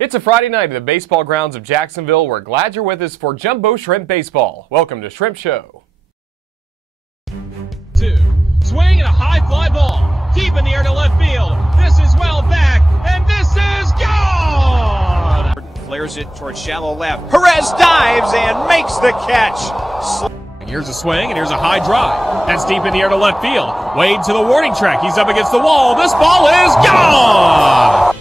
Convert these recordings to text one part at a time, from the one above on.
It's a Friday night at the Baseball Grounds of Jacksonville. We're glad you're with us for Jumbo Shrimp Baseball. Welcome to Shrimp Show. 2. Swing and a high fly ball. Deep in the air to left field. This is well back, and this is gone! Flares it towards shallow left. Perez dives and makes the catch. Here's a swing, and here's a high drive. That's deep in the air to left field. Wade to the warning track. He's up against the wall. This ball is gone!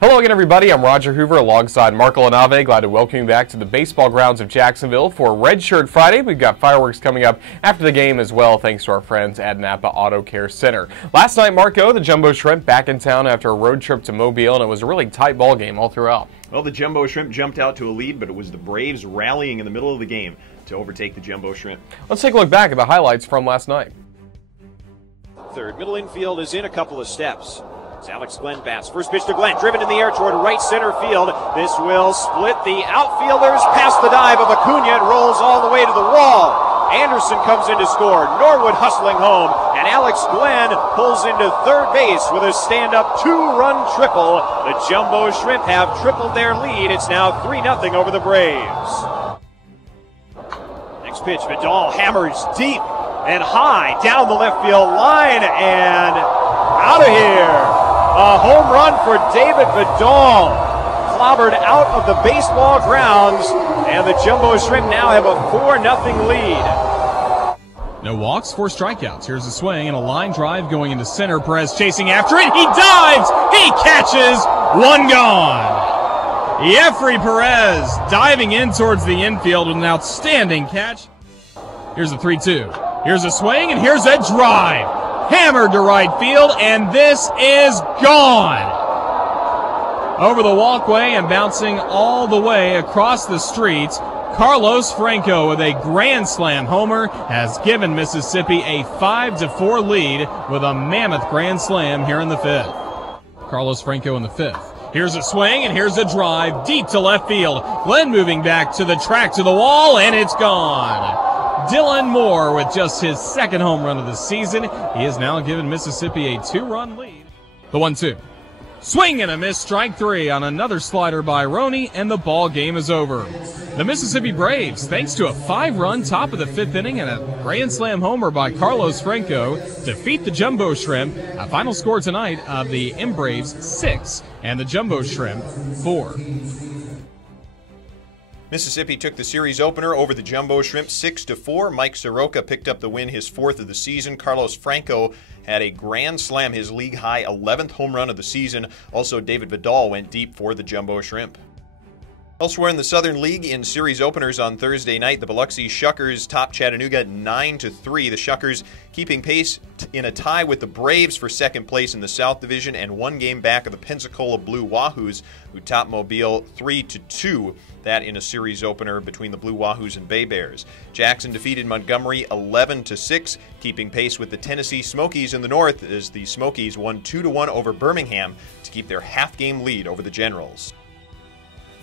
Hello again, everybody. I'm Roger Hoover alongside Marco LaNave. Glad to welcome you back to the Baseball Grounds of Jacksonville for Red Shirt Friday. We've got fireworks coming up after the game as well, thanks to our friends at Napa Auto Care Center. Last night, Marco, the Jumbo Shrimp back in town after a road trip to Mobile, and it was a really tight ball game all throughout. Well, the Jumbo Shrimp jumped out to a lead, but it was the Braves rallying in the middle of the game to overtake the Jumbo Shrimp. Let's take a look back at the highlights from last night. Third, middle infield is in a couple of steps. It's Alex Glenn bats. First pitch to Glenn, driven in the air toward right center field. This will split the outfielders past the dive of Acuna. It rolls all the way to the wall. Anderson comes in to score. Norwood hustling home, and Alex Glenn pulls into third base with a stand-up two-run triple. The Jumbo Shrimp have tripled their lead. It's now 3-0 over the Braves. Next pitch, Vidal hammers deep and high down the left field line and out of here. A home run for David Vidal, clobbered out of the baseball grounds, and the Jumbo Shrimp now have a 4-0 lead. No walks, 4 strikeouts. Here's a swing and a line drive going into center. Perez chasing after it. He dives. He catches. One gone. Jeffrey Perez diving in towards the infield with an outstanding catch. Here's a 3-2. Here's a swing and here's a drive. Hammered to right field, and this is gone. Over the walkway and bouncing all the way across the streets, Carlos Franco with a grand slam homer has given Mississippi a 5-4 lead with a mammoth grand slam here in the 5th. Carlos Franco in the 5th. Here's a swing, and here's a drive deep to left field. Glenn moving back to the track to the wall, and it's gone. Dylan Moore with just his second home run of the season. He has now given Mississippi a 2-run lead. The 1-2. Swing and a miss, strike 3 on another slider by Roney, and the ball game is over. The Mississippi Braves, thanks to a 5-run top of the 5th inning and a grand slam homer by Carlos Franco, defeat the Jumbo Shrimp. A final score tonight of the M-Braves 6 and the Jumbo Shrimp 4. Mississippi took the series opener over the Jumbo Shrimp 6-4. Mike Soroka picked up the win, his 4th of the season. Carlos Franco had a grand slam, his league-high 11th home run of the season. Also, David Vidal went deep for the Jumbo Shrimp. Elsewhere in the Southern League, in series openers on Thursday night, the Biloxi Shuckers topped Chattanooga 9-3. The Shuckers keeping pace in a tie with the Braves for second place in the South Division and 1 game back of the Pensacola Blue Wahoos, who topped Mobile 3-2. That in a series opener between the Blue Wahoos and Bay Bears. Jackson defeated Montgomery 11-6, keeping pace with the Tennessee Smokies in the North as the Smokies won 2-1 over Birmingham to keep their half-game lead over the Generals.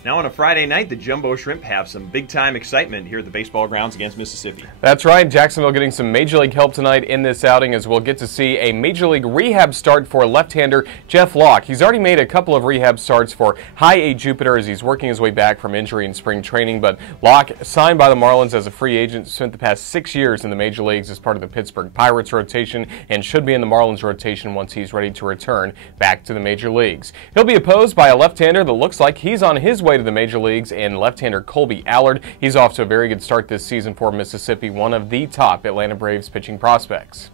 Now on a Friday night, the Jumbo Shrimp have some big-time excitement here at the Baseball Grounds against Mississippi. That's right. Jacksonville getting some Major League help tonight in this outing as we'll get to see a Major League rehab start for left-hander Jeff Locke. He's already made a couple of rehab starts for High A Jupiter as he's working his way back from injury in spring training, but Locke, signed by the Marlins as a free agent, spent the past 6 years in the Major Leagues as part of the Pittsburgh Pirates rotation and should be in the Marlins rotation once he's ready to return back to the Major Leagues. He'll be opposed by a left-hander that looks like he's on his way to the Major Leagues in left-hander Colby Allard. He's off to a very good start this season for Mississippi, one of the top Atlanta Braves pitching prospects.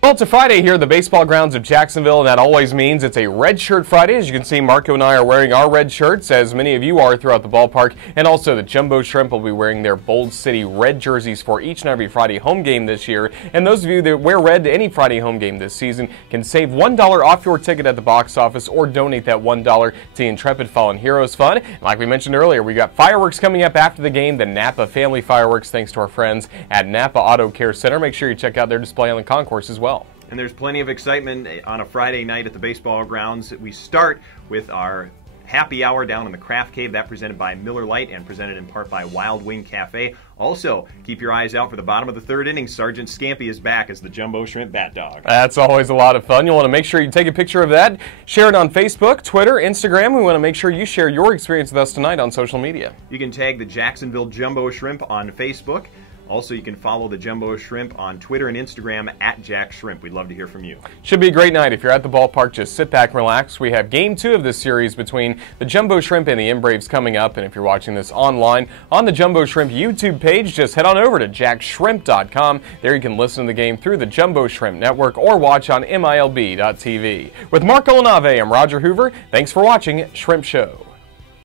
Well, it's a Friday here at the Baseball Grounds of Jacksonville, and that always means it's a Red Shirt Friday. As you can see, Marco and I are wearing our red shirts, as many of you are throughout the ballpark, and also the Jumbo Shrimp will be wearing their Bold City red jerseys for each and every Friday home game this year. And those of you that wear red to any Friday home game this season can save $1 off your ticket at the box office or donate that $1 to the Intrepid Fallen Heroes Fund. And like we mentioned earlier, we got fireworks coming up after the game, the Napa family fireworks, thanks to our friends at Napa Auto Care Center. Make sure you check out their display on the concourse as well. And there's plenty of excitement on a Friday night at the Baseball Grounds. We start with our happy hour down in the Craft Cave, that presented by Miller Lite and presented in part by Wild Wing Cafe. Also, keep your eyes out for the bottom of the third inning. Sergeant Scampy is back as the Jumbo Shrimp Bat Dog. That's always a lot of fun. You'll want to make sure you take a picture of that, share it on Facebook, Twitter, Instagram. We want to make sure you share your experience with us tonight on social media. You can tag the Jacksonville Jumbo Shrimp on Facebook. Also, you can follow the Jumbo Shrimp on Twitter and Instagram at Jack Shrimp. We'd love to hear from you. Should be a great night. If you're at the ballpark, just sit back and relax. We have Game 2 of this series between the Jumbo Shrimp and the M-Braves coming up. And if you're watching this online on the Jumbo Shrimp YouTube page, just head on over to jackshrimp.com. There you can listen to the game through the Jumbo Shrimp Network or watch on MILB.TV. With Mark LaNave, I'm Roger Hoover. Thanks for watching Shrimp Show.